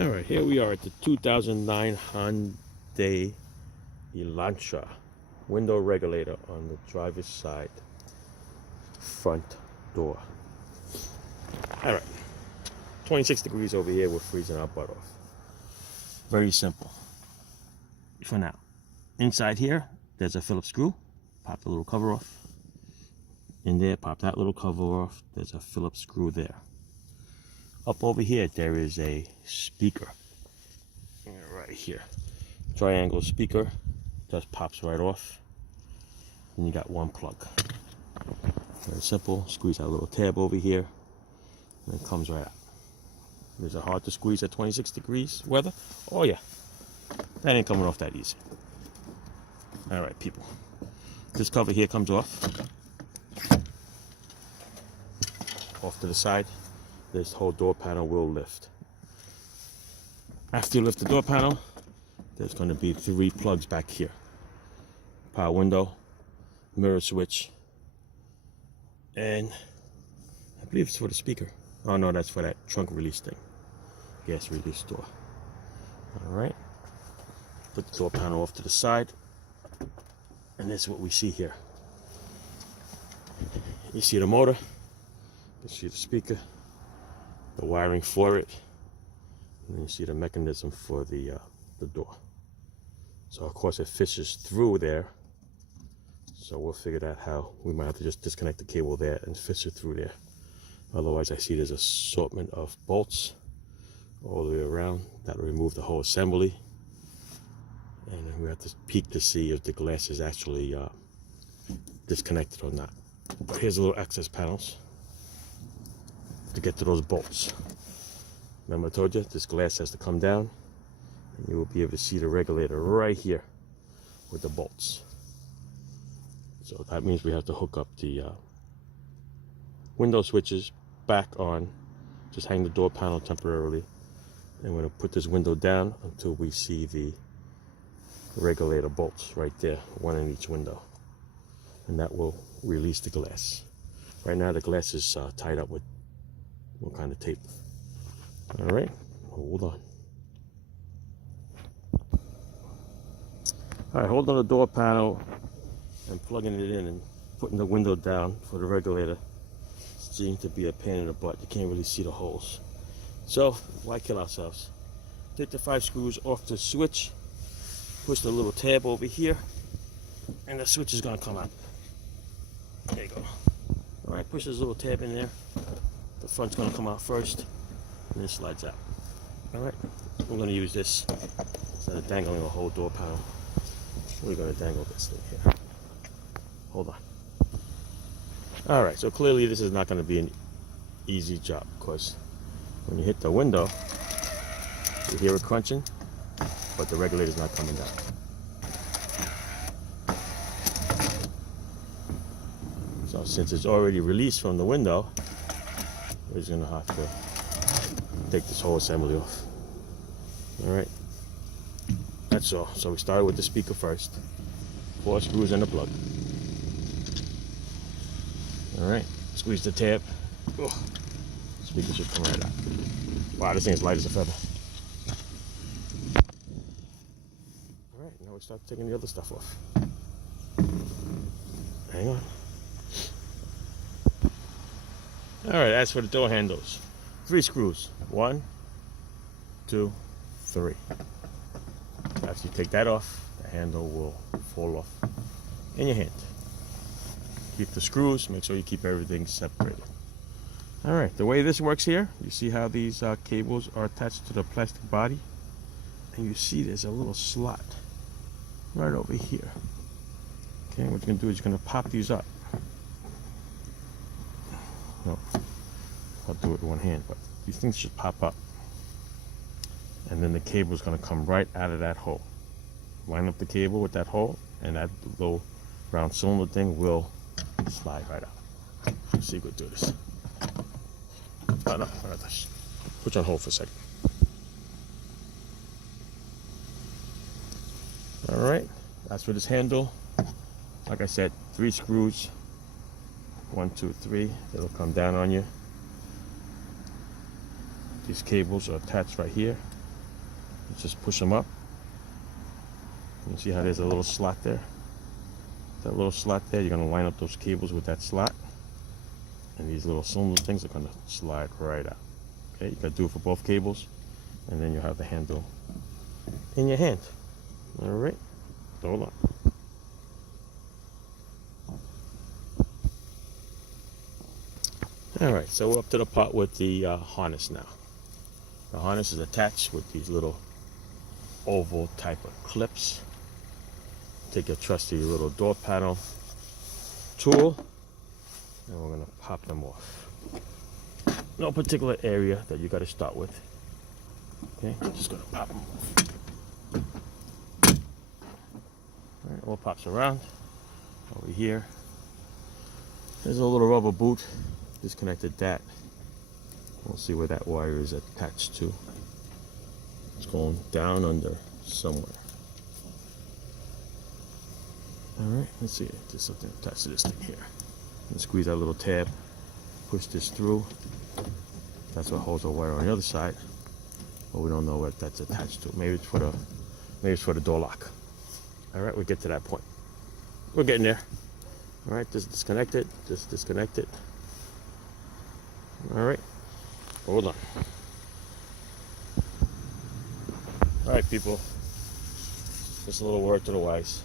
All right, here we are at the 2009 Hyundai Elantra window regulator on the driver's side front door. All right, 26 degrees over here, we're freezing our butt off. Very simple for now. Inside here, there's a Phillips screw. Pop the little cover off. In there, pop that little cover off. There's a Phillips screw there. Up over here, there is a speaker. Right here. Triangle speaker. Just pops right off. And you got one plug. Very simple. Squeeze that little tab over here. And it comes right out. Is it hard to squeeze at 26 degrees weather? Oh yeah. That ain't coming off that easy. Alright, people. This cover here comes off. Off to the side. This whole door panel will lift. After you lift the door panel, there's going to be 3 plugs back here. Power window, mirror switch, and I believe it's for the speaker. Oh no, that's for that trunk release thing. Gas release door. Alright. Put the door panel off to the side. And this is what we see here. You see the motor. You see the speaker. The wiring for it, and then you see the mechanism for the door. So of course it fishes through there, so we'll figure out how. We might have to just disconnect the cable there and fish it through there. Otherwise, I see there's an assortment of bolts all the way around that'll remove the whole assembly, and then we have to peek to see if the glass is actually disconnected or not. But here's a little access panels to get to those bolts. Remember I told you this glass has to come down, and you will be able to see the regulator right here with the bolts. So that means we have to hook up the window switches back on. Just hang the door panel temporarily, and we're going to put this window down until we see the regulator bolts right there, one in each window, and that will release the glass. Right now the glass is tied up with what kind of tape? All right, hold on. All right, holding the door panel and plugging it in and putting the window down for the regulator seems to be a pain in the butt. You can't really see the holes. So why kill ourselves? Take the 5 screws off the switch, push the little tab over here, and the switch is gonna come out. There you go. All right, push this little tab in there. The front's going to come out first, and then slides out. Alright, we're going to use this instead of dangling a whole door panel. We're going to dangle this thing here. Hold on. Alright, so clearly this is not going to be an easy job, because when you hit the window, you hear it crunching, but the regulator's not coming down. So since it's already released from the window, we're just going to have to take this whole assembly off. Alright, that's all. So we started with the speaker first. 4 screws and a plug. Alright, squeeze the tab. Oh, speaker should come right out. Wow, this thing's light as a feather. Alright, now we start taking the other stuff off. Hang on. Alright, as for the door handles, 3 screws. 1, 2, 3. After you take that off, the handle will fall off in your hand. Keep the screws, make sure you keep everything separated. Alright, the way this works here, you see how these cables are attached to the plastic body? And you see there's a little slot right over here. Okay, what you're going to do is you're going to pop these up. No, I'll do it with one hand, but these things should pop up. And then the cable is going to come right out of that hole. Line up the cable with that hole, and that little round cylinder thing will slide right out. Let's see if we can do this. Oh no, put you on hold for a second. Alright, that's for this handle. Like I said, 3 screws. 1, 2, 3. It'll come down on you. These cables are attached right here. Just push them up. You see how there's a little slot there? That little slot there, you're going to line up those cables with that slot. And these little cylinder things are going to slide right out. Okay, you got to do it for both cables. And then you'll have the handle in your hand. All right, hold on. All right, so we're up to the part with the harness now. The harness is attached with these little oval type of clips. Take your trusty little door panel tool, and we're gonna pop them off. No particular area that you got to start with. Okay, just gonna pop them off. All right, all pops around. Over here, there's a little rubber boot. Disconnected that. We'll see where that wire is attached to. It's going down under somewhere. All right, let's see. There's something attached to this thing here. And squeeze that little tab. Push this through. That's what holds the wire on the other side. But we don't know what that's attached to. Maybe it's for the door lock. All right, we'll get to that point. We're getting there. All right, just disconnect it. Just disconnect it. All right, hold on. All right, people. Just a little word to the wise.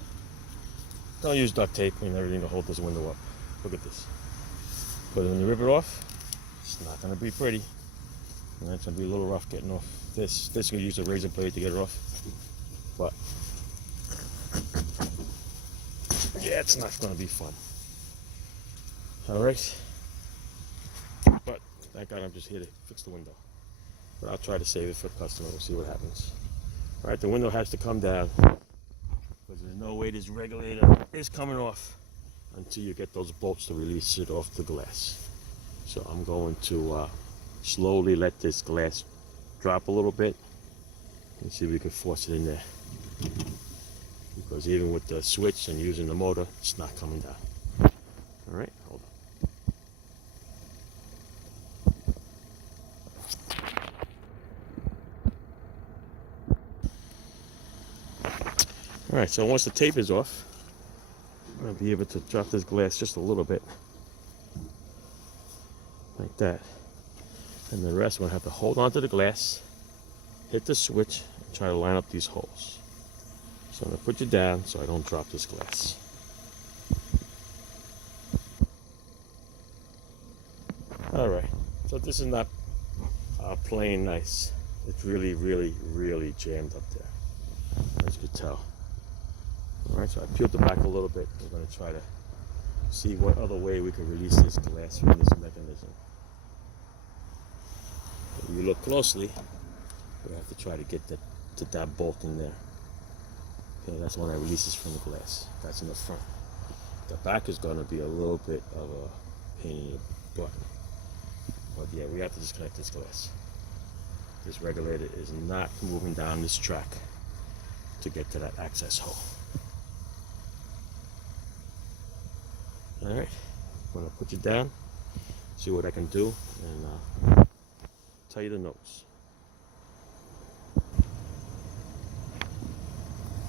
Don't use duct tape and everything to hold this window up. Look at this. But when you rip it off, it's not going to be pretty. And it's going to be a little rough getting off this. This you can use a razor blade to get it off. But yeah, it's not going to be fun. All right. But thank God I'm just here to fix the window. But I'll try to save it for the customer. We'll see what happens. All right, the window has to come down because there's no way this regulator is coming off until you get those bolts to release it off the glass. So I'm going to slowly let this glass drop a little bit and see if we can force it in there. Because even with the switch and using the motor, it's not coming down. All right, hold on. All right, so once the tape is off, I'm going to be able to drop this glass just a little bit, like that. And the rest, I'm going to have to hold onto the glass, hit the switch, and try to line up these holes. So I'm going to put you down so I don't drop this glass. All right, so this is not plain nice. It's really, really, really jammed up there, as you can tell. All right, so I peeled the back a little bit. We're going to try to see what other way we can release this glass from this mechanism. If you look closely, we have to try to get that bolt in there. Okay, that's when I release this from the glass. That's in the front. The back is going to be a little bit of a pain in the butt. But yeah, we have to disconnect this glass. This regulator is not moving down this track to get to that access hole. All right, I'm gonna put you down, see what I can do, and tell you the notes.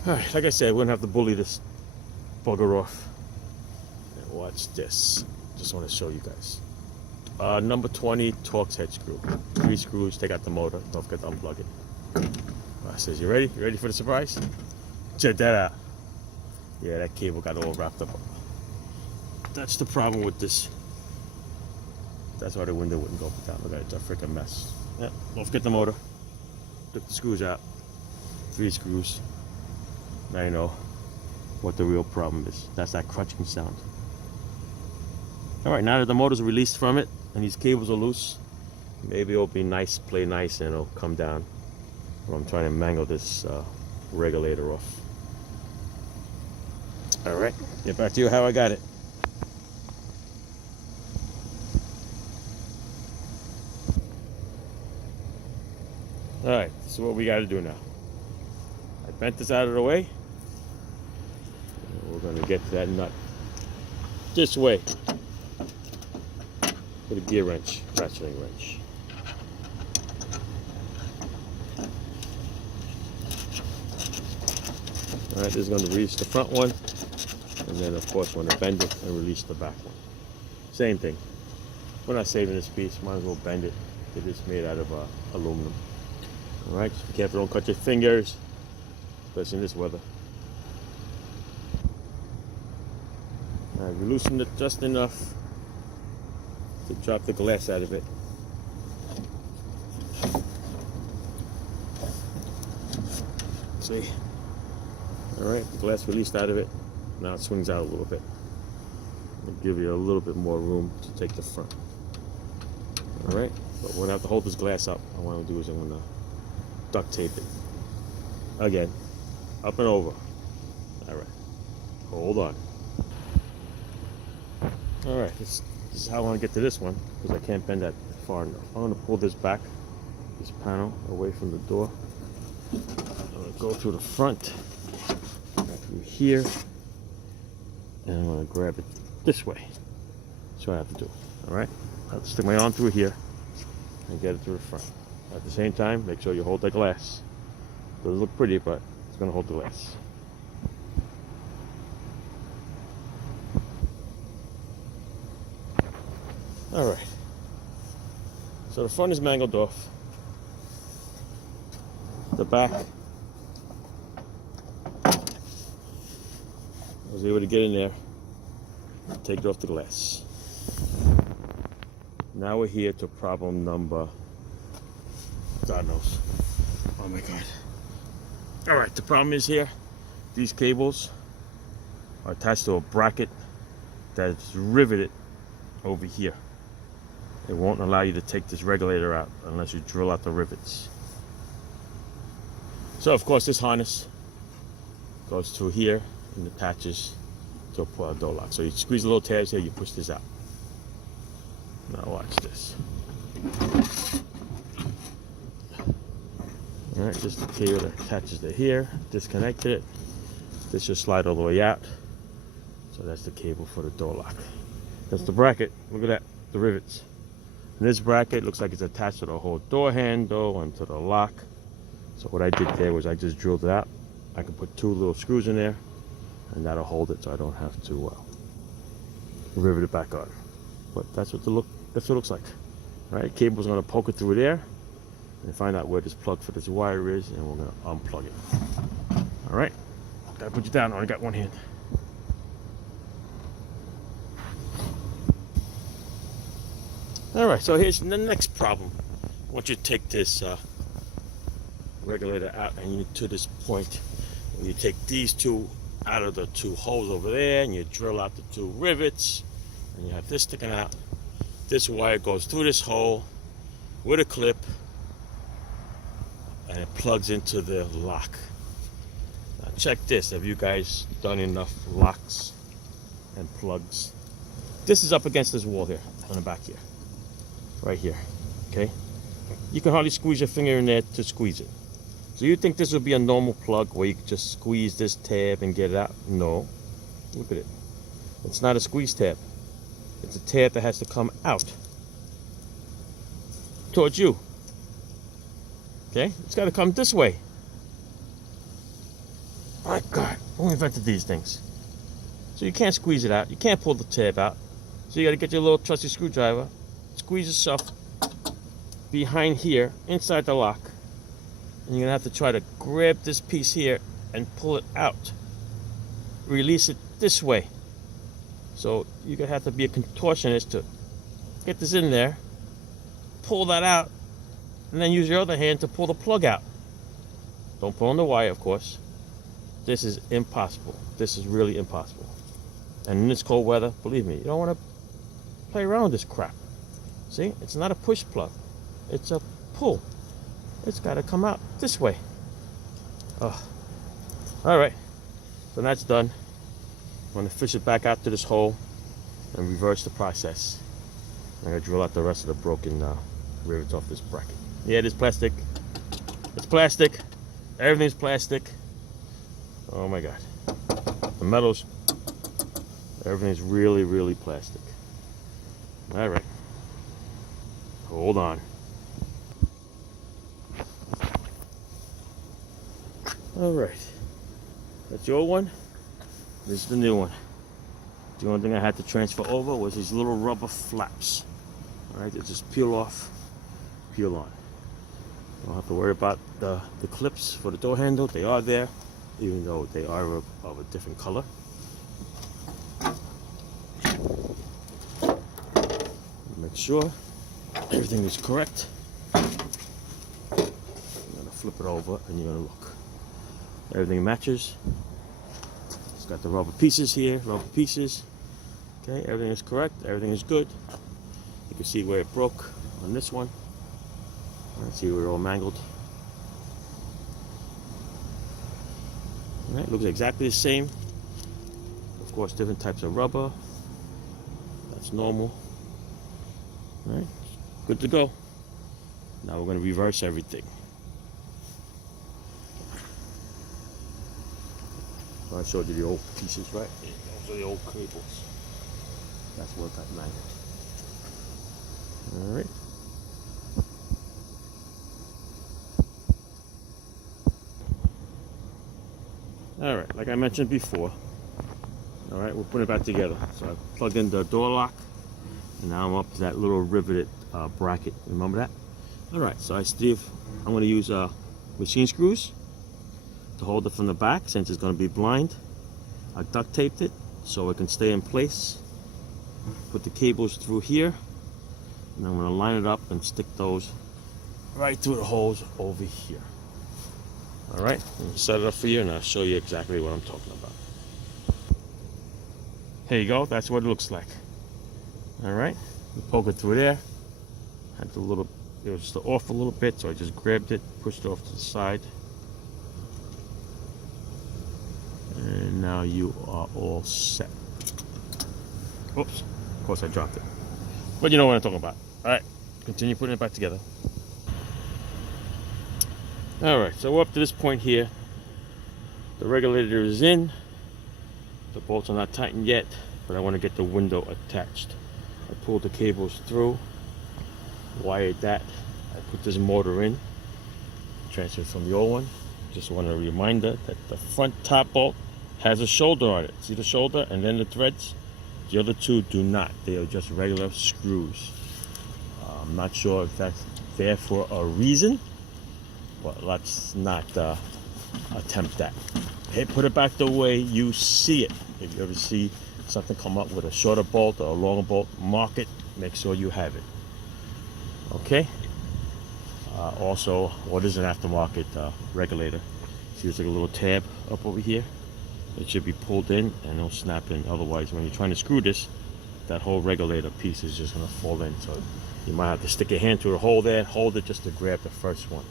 All right, like I said, we're gonna have to bully this bugger off. And watch this. Just want to show you guys. Number 20 Torx head screw. 3 screws. Take out the motor. Don't forget to unplug it. Says, you ready? You ready for the surprise? Check that out. Yeah, that cable got all wrapped up. That's the problem with this. That's why the window wouldn't go down. Look at it, it's a freaking mess. Yeah, don't forget the motor. Took the screws out. 3 screws. Now you know what the real problem is. That's that crunching sound. All right, now that the motor's released from it and these cables are loose, maybe it'll be nice, play nice, and it'll come down. But I'm trying to mangle this regulator off. All right, get back to you how I got it. All right, so what we got to do now. I bent this out of the way. We're going to get that nut this way with a gear wrench, ratcheting wrench. All right, this is going to release the front one, and then of course we're going to bend it and release the back one. Same thing. We're not saving this piece, might as well bend it. It is made out of aluminum. All right, just be careful, don't cut your fingers, especially in this weather. All right, we loosened it just enough to drop the glass out of it. See? All right, the glass released out of it. Now it swings out a little bit. It'll give you a little bit more room to take the front. All right, but we're gonna have to hold this glass up. What I'm gonna do is I'm gonna duct tape it. Again, up and over. All right, hold on. All right, this is how I want to get to this one because I can't bend that far enough. I'm gonna pull this back, this panel away from the door. I'm gonna go through the front, through here, and I'm gonna grab it this way. That's what I have to do. All right, I'll stick my arm through here and get it through the front. At the same time, make sure you hold the glass. Doesn't look pretty, but it's gonna hold the glass. All right. So the front is mangled off. The back, I was able to get in there, take it off the glass. Now we're here to problem number, God knows. Oh my God. All right, the problem is here, these cables are attached to a bracket that's riveted over here. It won't allow you to take this regulator out unless you drill out the rivets. So of course this harness goes through here and attaches to a door lock. So you squeeze the little tabs here, you push this out. Now watch this. All right, just the cable that attaches to here, disconnected it. This should slide all the way out. So that's the cable for the door lock. That's the bracket, look at that, the rivets. And this bracket looks like it's attached to the whole door handle and to the lock. So what I did there was I just drilled it out. I can put 2 little screws in there and that'll hold it so I don't have to rivet it back on. But that's what it looks like. All right, cable's gonna poke it through there and find out where this plug for this wire is, and we're gonna unplug it. All right, gotta put you down, I only got one hand. All right, so here's the next problem. Once you take this regulator out and you to this point, and you take these 2 out of the 2 holes over there, and you drill out the 2 rivets, and you have this sticking out. This wire goes through this hole with a clip, and it plugs into the lock. Now check this. Have you guys done enough locks and plugs? This is up against this wall here on the back here. Right here, okay? You can hardly squeeze your finger in there to squeeze it. So you think this would be a normal plug where you could just squeeze this tab and get it out? No. Look at it. It's not a squeeze tab. It's a tab that has to come out towards you. Okay? It's got to come this way. My God, who invented these things? So you can't squeeze it out. You can't pull the tab out. So you got to get your little trusty screwdriver, squeeze yourself behind here, inside the lock, and you're gonna have to try to grab this piece here and pull it out. Release it this way. So you're gonna have to be a contortionist to get this in there, pull that out, and then use your other hand to pull the plug out. Don't pull on the wire, of course. This is impossible. This is really impossible. And in this cold weather, believe me, you don't want to play around with this crap. See, it's not a push plug, it's a pull. It's got to come out this way. Oh, all right. So that's done. I'm going to fish it back out to this hole and reverse the process. I'm going to drill out the rest of the broken rivets off this bracket. Yeah, it is plastic. It's plastic. Everything's plastic. Oh my God. The metals, everything's really, really plastic. All right. Hold on. All right. That's your one. This is the new one. The only thing I had to transfer over was these little rubber flaps. All right, they just peel off, peel on. Don't have to worry about the clips for the door handle. They are there, even though they are of a different color. Make sure everything is correct. You're gonna flip it over and you're gonna look. Everything matches. It's got the rubber pieces here, rubber pieces. Okay, everything is correct, everything is good. You can see where it broke on this one. See where it's all mangled. All right, looks exactly the same. Of course, different types of rubber. That's normal. All right, good to go. Now we're going to reverse everything. I showed you the old pieces, right? Those are the old cables. That's what got mangled. All right. All right, like I mentioned before, all right, we're putting it back together. So I plugged in the door lock, and now I'm up to that little riveted bracket. Remember that? All right, so I'm going to use machine screws to hold it from the back since it's going to be blind. I duct taped it so it can stay in place. Put the cables through here, and I'm going to line it up and stick those right through the holes over here. All right, set it up for you and I'll show you exactly what I'm talking about. Here you go, that's what it looks like. All right, you poke it through there. Had the little, it was just off a little bit, so I just grabbed it, pushed it off to the side. And now you are all set. Oops, of course I dropped it. But you know what I'm talking about. All right, continue putting it back together. All right, so we're up to this point here. The regulator is in. The bolts are not tightened yet, but I want to get the window attached. I pulled the cables through, wired that. I put this motor in, transferred from the old one. Just want a reminder that the front top bolt has a shoulder on it. See the shoulder and then the threads? The other two do not. They are just regular screws. I'm not sure if that's there for a reason, but let's not attempt that. Hey, put it back the way you see it. If you ever see something come up with a shorter bolt or a longer bolt, mark it, make sure you have it. Okay? Also, what is an aftermarket regulator? See, there's like a little tab up over here. It should be pulled in and it'll snap in. Otherwise, when you're trying to screw this, that whole regulator piece is just going to fall in. So you might have to stick your hand through the hole there, hold it just to grab the first one.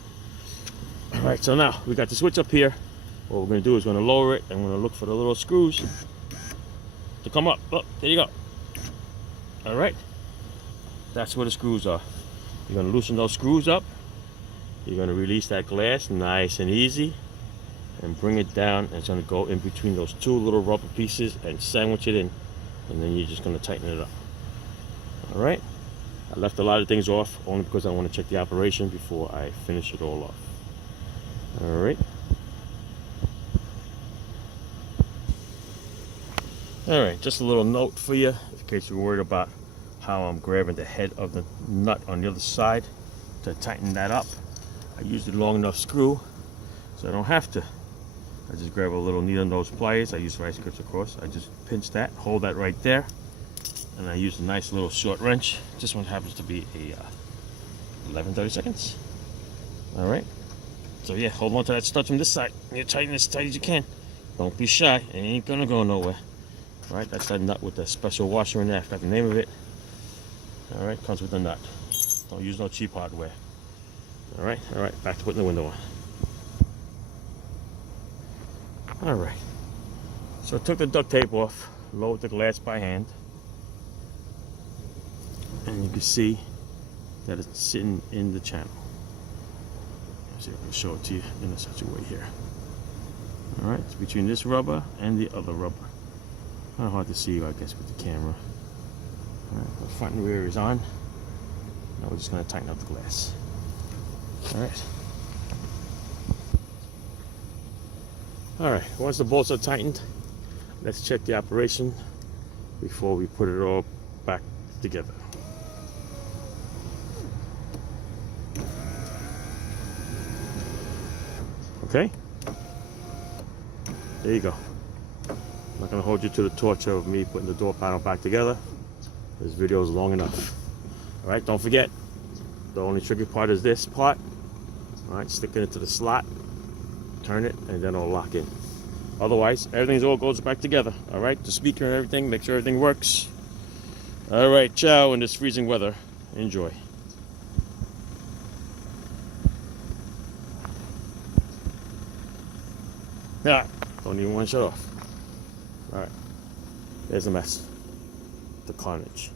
All right, so now we got the switch up here. What we're going to do is we're going to lower it and we're going to look for the little screws to come up. Oh, there you go. All right, that's where the screws are. You're going to loosen those screws up. You're going to release that glass nice and easy and bring it down, and it's going to go in between those two little rubber pieces and sandwich it in, and then you're just going to tighten it up. All right, I left a lot of things off only because I want to check the operation before I finish it all off. All right. All right, just a little note for you in case you're worried about how I'm grabbing the head of the nut on the other side to tighten that up. I used a long enough screw so I don't have to. I just grab a little needle nose pliers. I use vice grips, of course. I just pinch that, hold that right there, and I use a nice little short wrench. This one happens to be a 11/32. All right. So yeah, hold on to that stud from this side. You tighten as tight as you can. Don't be shy. It ain't gonna go nowhere. All right, that's that nut with the special washer in there. I forgot the name of it. All right, comes with the nut. Don't use no cheap hardware. All right, back to putting the window on. All right, so I took the duct tape off, lowered the glass by hand, and you can see that it's sitting in the channel. Let's see if I can show it to you in such a way here. All right, it's between this rubber and the other rubber. Kind of hard to see, I guess, with the camera. All right, the front and rear is on. Now we're just going to tighten up the glass. All right. All right, once the bolts are tightened, let's check the operation before we put it all back together. Okay, there you go. I'm not gonna hold you to the torture of me putting the door panel back together. This video is long enough. All right, don't forget, the only tricky part is this part. All right, stick it into the slot, turn it, and then it'll lock in. Otherwise, everything all goes back together. All right, the speaker and everything, make sure everything works. All right, ciao in this freezing weather. Enjoy. Yeah, don't even want to shut off. All right, there's the mess, the carnage.